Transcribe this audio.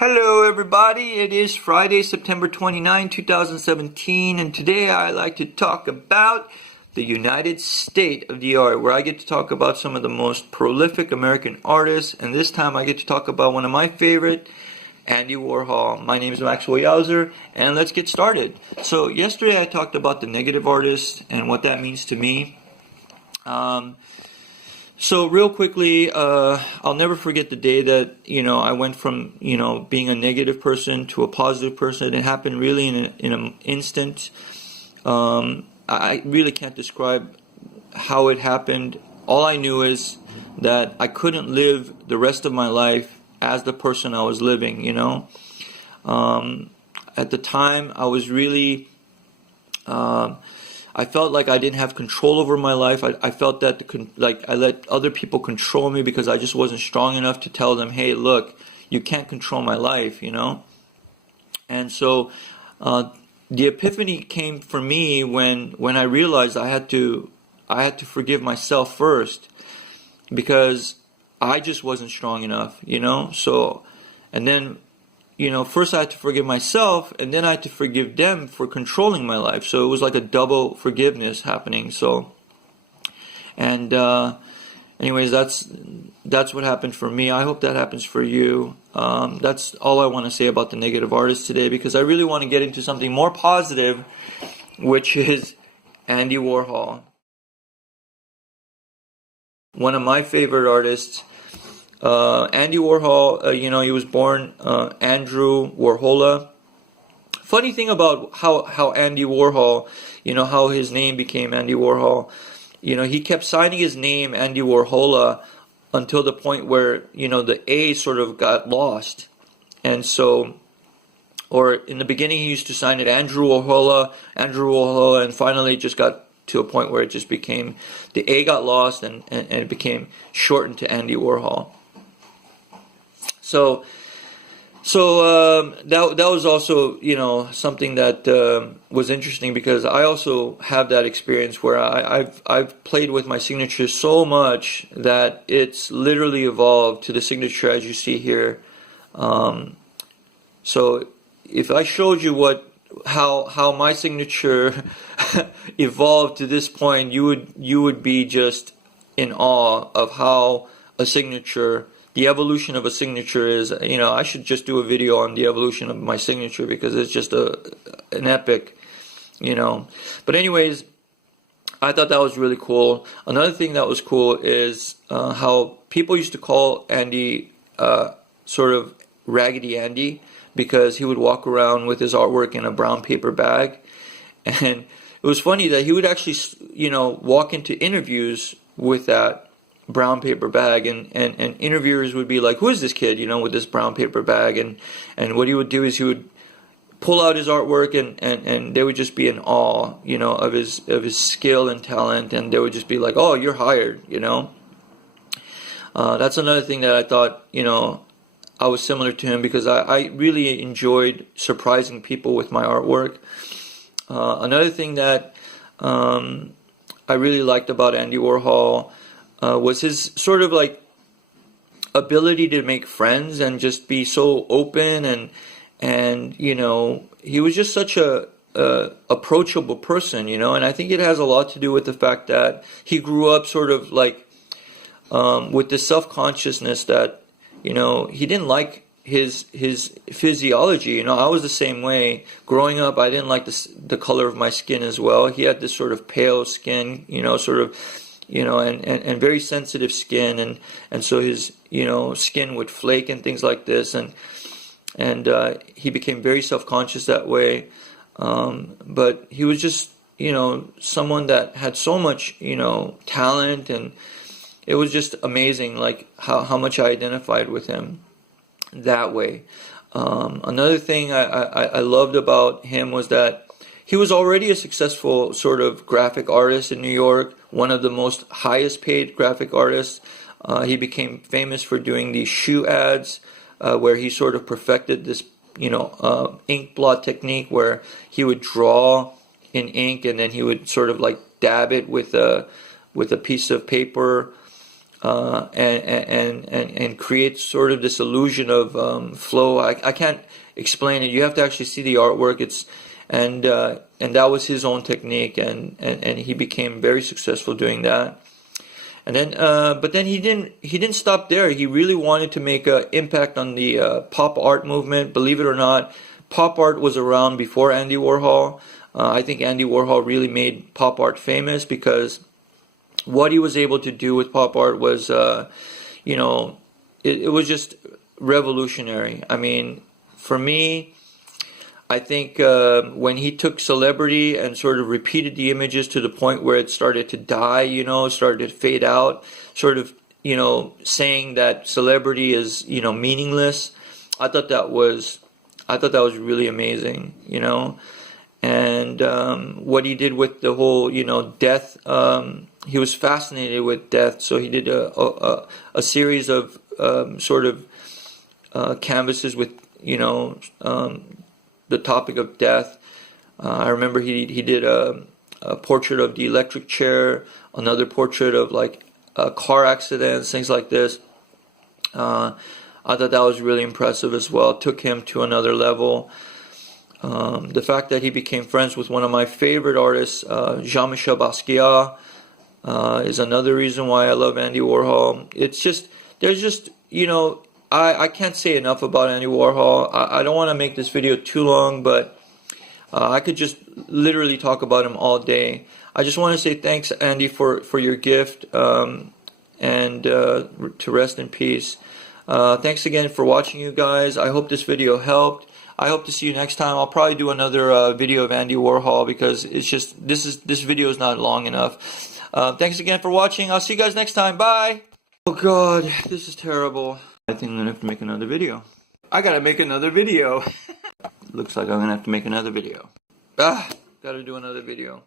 Hello everybody, it is Friday, September 29, 2017, and today I like to talk about the United State of the art, where I get to talk about some of the most prolific American artists, and this time I get to talk about one of my favorite, Andy Warhol. My name is Maxwell Yowzer, and let's get started. So yesterday I talked about the negative artist and what that means to me. So real quickly, I'll never forget the day that, I went from, being a negative person to a positive person. It happened really in an instant. I really can't describe how it happened. All I knew is that I couldn't live the rest of my life as the person I was living, At the time, I was really... I felt like I didn't have control over my life. I felt that I let other people control me because I just wasn't strong enough to tell them, hey, look, you can't control my life, And so the epiphany came for me when I realized I had to forgive myself first, because I just wasn't strong enough, So, and then, first I had to forgive myself, and then I had to forgive them for controlling my life. So it was like a double forgiveness happening. So, and anyways, that's what happened for me. I hope that happens for you. That's all I want to say about the negative artist today, because I really want to get into something more positive, which is Andy Warhol. One of my favorite artists. Andy Warhol, he was born Andrew Warhola. Funny thing about how Andy Warhol, how his name became Andy Warhol, he kept signing his name Andy Warhola until the point where, the A sort of got lost. And so, or in the beginning he used to sign it Andrew Warhola, and finally it just got to a point where it just became, the A got lost and it became shortened to Andy Warhol. So that was also, something that was interesting, because I also have that experience where I've played with my signature so much that it's literally evolved to the signature as you see here. So if I showed you how my signature evolved to this point, you would be just in awe of how a signature, the evolution of a signature is. I should just do a video on the evolution of my signature, because it's just an epic, But anyways, I thought that was really cool. Another thing that was cool is how people used to call Andy sort of Raggedy Andy, because he would walk around with his artwork in a brown paper bag. And it was funny that he would actually, walk into interviews with that brown paper bag, and interviewers would be like, who is this kid, with this brown paper bag? And what he would do is he would pull out his artwork, and they would just be in awe, of his skill and talent, and they would just be like, oh, you're hired, That's another thing that I thought, I was similar to him, because I really enjoyed surprising people with my artwork. Another thing that I really liked about Andy Warhol was his sort of like ability to make friends and just be so open, and he was just such a approachable person, and I think it has a lot to do with the fact that he grew up sort of like with this self-consciousness that he didn't like his physiology. I was the same way growing up. I didn't like the color of my skin as well. He had this sort of pale skin, sort of, and very sensitive skin, and so his skin would flake and things like this, and he became very self-conscious that way. But he was just someone that had so much talent, and it was just amazing, like how much I identified with him that way. Another thing I loved about him was that he was already a successful sort of graphic artist in New York, one of the most highest paid graphic artists. He became famous for doing these shoe ads, where he sort of perfected this, ink blot technique, where he would draw in ink and then he would sort of like dab it with a piece of paper. and create sort of this illusion of flow. I can't explain it. You have to actually see the artwork. And that was his own technique, and he became very successful doing that. And then, but then he didn't stop there. He really wanted to make an impact on the pop art movement. Believe it or not, pop art was around before Andy Warhol. I think Andy Warhol really made pop art famous because what he was able to do with pop art was, you know, it was just revolutionary. I mean, for me, I think when he took celebrity and sort of repeated the images to the point where it started to die, you know, started to fade out, sort of, you know, saying that celebrity is, you know, meaningless. I thought that was really amazing, you know. And what he did with the whole, you know, death, he was fascinated with death, so he did a series of sort of canvases with, you know, the topic of death. I remember he did a portrait of the electric chair, another portrait of like car accidents, things like this. I thought that was really impressive as well. It took him to another level. The fact that he became friends with one of my favorite artists, Jean-Michel Basquiat, is another reason why I love Andy Warhol. It's just, there's just, you know, I can't say enough about Andy Warhol. I don't want to make this video too long, but I could just literally talk about him all day. I just want to say thanks, Andy, for your gift, and to rest in peace. Thanks again for watching, you guys. I hope this video helped. I hope to see you next time. I'll probably do another video of Andy Warhol because it's just this video is not long enough. Thanks again for watching. I'll see you guys next time. Bye. Oh God, this is terrible. I think I'm gonna have to make another video. I gotta make another video. Looks like I'm gonna have to make another video. Gotta do another video.